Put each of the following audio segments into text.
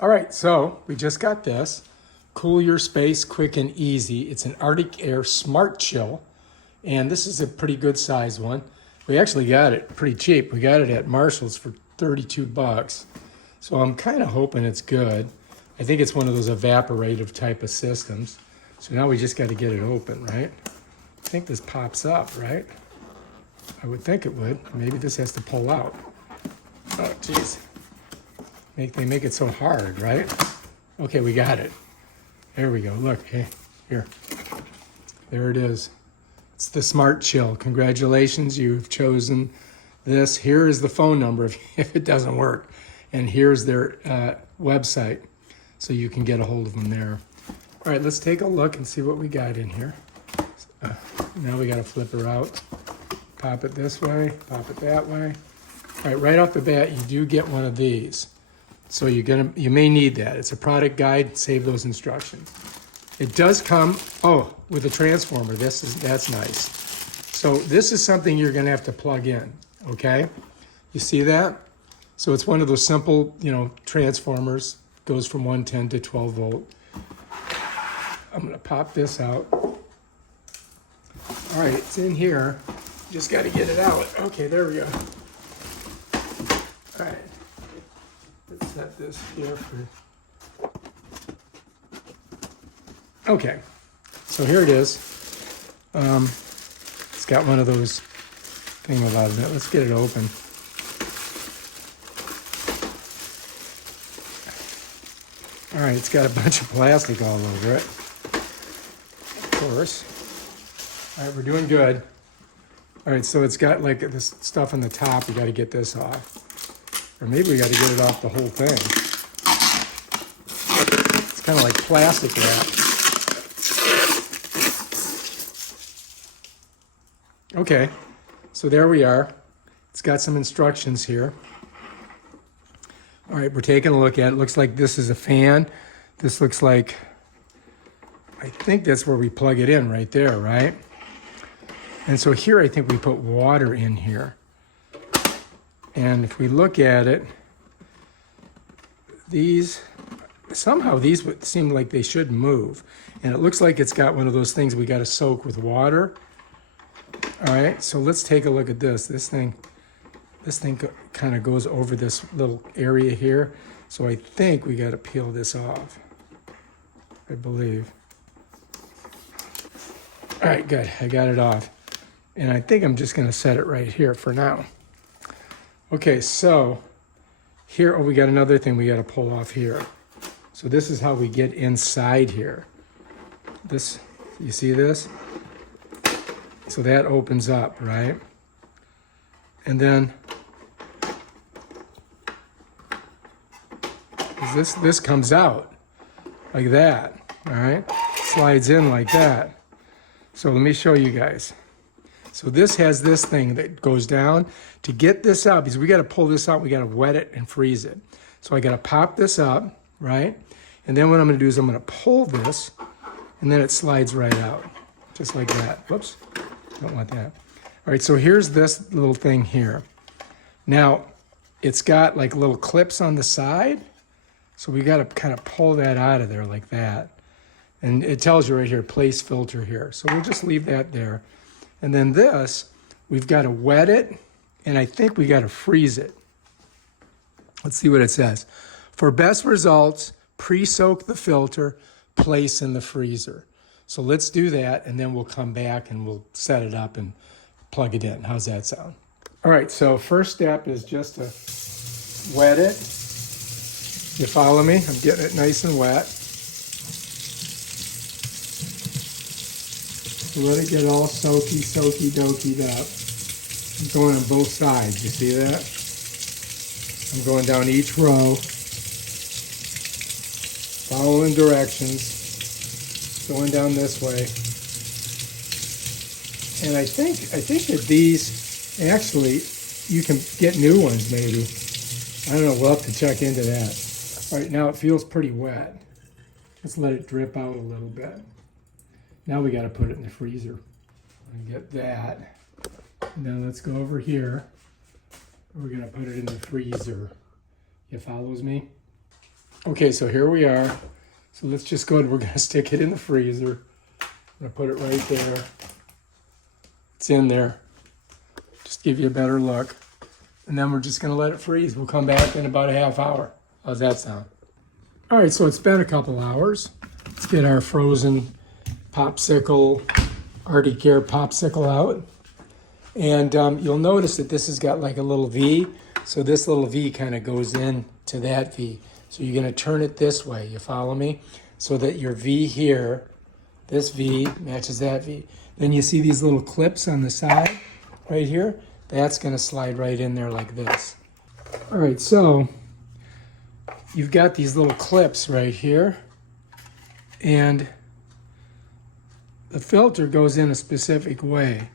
All right, so we just got this. Cool your space quick and easy. It's an Arctic Air Smart Chill, and this is a pretty good size one. We actually got it pretty cheap. We got it at Marshall's for 32 bucks. So I'm kind of hoping it's good. I think it's one of those evaporative type of systems. So now we just got to get it open, right? I think this pops up, right? I would think it would. Maybe this has to pull out. Oh, geez. They make it so hard, right? Okay, we got it. There we go. Look, hey, here. There it is. It's the Smart Chill. Congratulations, you've chosen this. Here is the phone number if it doesn't work. And here's their website, so you can get a hold of them there. All right, let's take a look and see what we got in here. Now we got to flip her out. Pop it this way, pop it that way. All right off the bat, you do get one of these. So you may need that. It's a product guide. Save those instructions. It does come, with a transformer. That's nice. So this is something you're gonna have to plug in, okay? You see that? So it's one of those simple, transformers. Goes from 110 to 12 volt. I'm gonna pop this out. All right, it's in here. Just gotta get it out. Okay, there we go. All right. Let's set this here for... Okay, so here it is. It's got one of those thingamabobs in it. Let's get it open. All right, it's got a bunch of plastic all over it. Of course. All right, we're doing good. All right, so it's got like this stuff on the top. We got to get this off. Or maybe we got to get it off the whole thing. It's kind of like plastic wrap. Okay, so there we are. It's got some instructions here. All right, we're taking a look at it. Looks like this is a fan. This looks like, I think that's where we plug it in right there, right? And so here I think we put water in here. And if we look at it, somehow these would seem like they should move. And it looks like it's got one of those things we got to soak with water. All right, so let's take a look at this. This thing kind of goes over this little area here. So I think we got to peel this off, I believe. All right, good, I got it off. And I think I'm just gonna set it right here for now. Okay, so here, we got another thing we got to pull off here. So this is how we get inside here. This, you see this? So that opens up, right? And then this comes out like that, all right? Slides in like that. So let me show you guys. So this has this thing that goes down. To get this out, because we got to pull this out, we got to wet it and freeze it. So I got to pop this up, right? And then what I'm going to do is I'm going to pull this, and then it slides right out, just like that. Whoops, don't want that. All right, so here's this little thing here. Now, it's got like little clips on the side, so we got to kind of pull that out of there like that. And it tells you right here, place filter here. So we'll just leave that there. And then this, we've got to wet it, and I think we got to freeze it. Let's see what it says. For best results, pre-soak the filter, place in the freezer. So let's do that, and then we'll come back and we'll set it up and plug it in. How's that sound? All right, so first step is just to wet it. You follow me? I'm getting it nice and wet. Let it get all soaky, dokied up. I'm going on both sides, you see that? I'm going down each row, following directions, going down this way. And I think that these, actually, you can get new ones maybe. I don't know, we'll have to check into that. All right, now it feels pretty wet. Let's let it drip out a little bit. Now we got to put it in the freezer. And get that. Now let's go over here. We're going to put it in the freezer. You follows me? Okay, so here we are. So let's just go ahead. We're going to stick it in the freezer. I'm going to put it right there. It's in there. Just give you a better look. And then we're just going to let it freeze. We'll come back in about a half hour. How's that sound? All right, so it's been a couple hours. Let's get our frozen popsicle, Arctic Air popsicle out. And you'll notice that this has got like a little V. So this little V kind of goes in to that V. So you're going to turn it this way. You follow me? So that your V here, this V matches that V. Then you see these little clips on the side right here. That's going to slide right in there like this. All right, so you've got these little clips right here. And the filter goes in a specific way.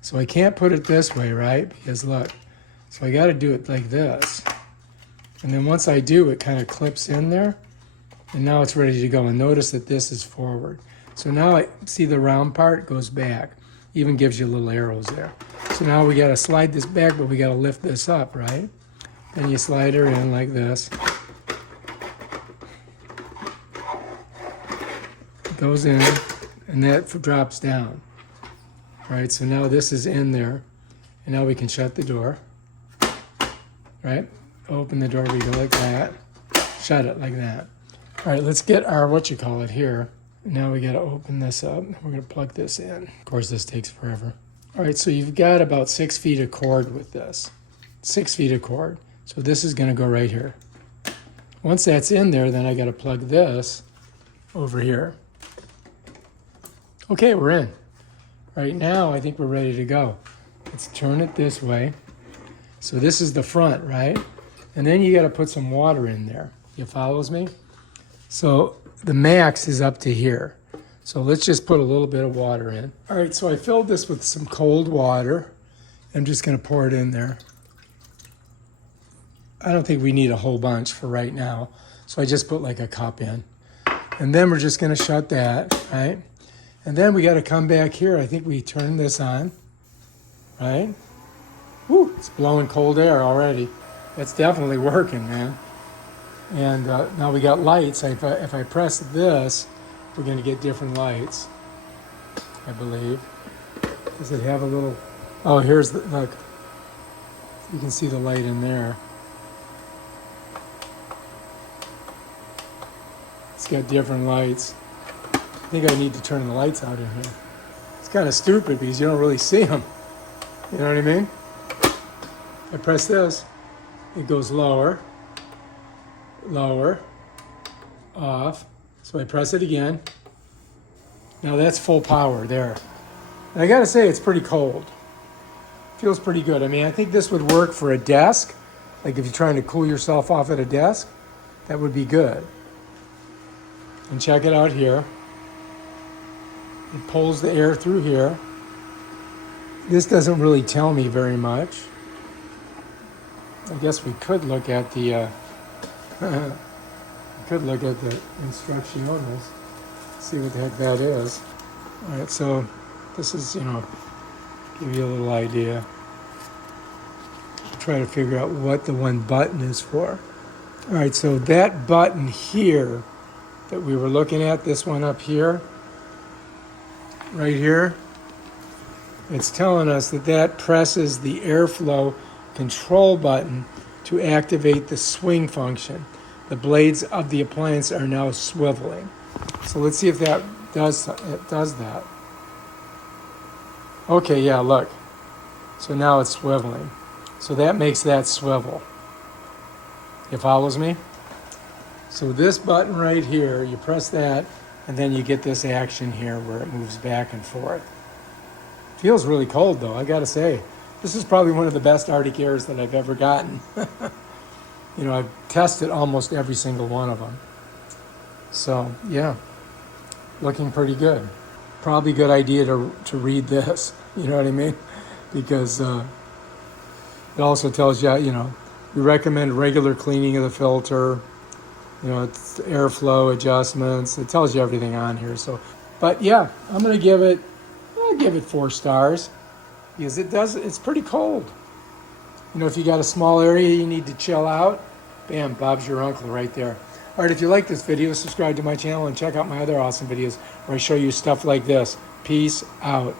So I can't put it this way, right? Because look, so I got to do it like this. And then once I do, it kind of clips in there. And now it's ready to go. And notice that this is forward. So now I see the round part goes back. Even gives you little arrows there. So now we got to slide this back, but we got to lift this up, right? Then you slide her in like this. It goes in, and that drops down. All right, so now this is in there. And now we can shut the door. Right? Open the door, we go like that. Shut it like that. All right, let's get our whatchamacallit here. Now we got to open this up. We're going to plug this in. Of course, this takes forever. All right, so you've got about 6 feet of cord with this. 6 feet of cord. So this is going to go right here. Once that's in there, then I got to plug this over here. Okay, we're in. Right now, I think we're ready to go. Let's turn it this way. So this is the front, right? And then you got to put some water in there. You follows me? So the max is up to here. So let's just put a little bit of water in. All right, so I filled this with some cold water. I'm just going to pour it in there. I don't think we need a whole bunch for right now. So I just put like a cup in. And then we're just going to shut that, right? And then we got to come back here. I think we turn this on, right? Woo, it's blowing cold air already. That's definitely working, man. And now we got lights. If I press this, we're going to get different lights, I believe. Does it have a little... Oh, here's the... Look. You can see the light in there. It's got different lights. I think I need to turn the lights out in here. It's kind of stupid because you don't really see them. You know what I mean? I press this, it goes lower, lower, off. So I press it again. Now that's full power there. And I gotta say, it's pretty cold. Feels pretty good. I mean, I think this would work for a desk. Like if you're trying to cool yourself off at a desk, that would be good. And check it out here. It pulls the air through here. This doesn't really tell me very much. I guess we could look at the instrucciones, see what the heck that is. All right, so this is, give you a little idea. Try to figure out what the one button is for. All right, so that button here that we were looking at, this one up here, right here, it's telling us that presses the airflow control button to activate the swing function. The blades of the appliance are now swiveling. So let's see if that does that. Okay, yeah, look. So now it's swiveling. So that makes that swivel. It follows me? So this button right here, you press that, and then you get this action here where it moves back and forth. Feels really cold though, I gotta say. This is probably one of the best Arctic Airs that I've ever gotten. I've tested almost every single one of them. So, yeah, looking pretty good. Probably a good idea to read this, you know what I mean? Because it also tells you, we recommend regular cleaning of the filter, it's airflow adjustments. It tells you everything on here. So, but yeah, I'll give it 4 stars because it's pretty cold. If you got a small area you need to chill out, bam, Bob's your uncle right there. All right, if you like this video, subscribe to my channel and check out my other awesome videos where I show you stuff like this. Peace out.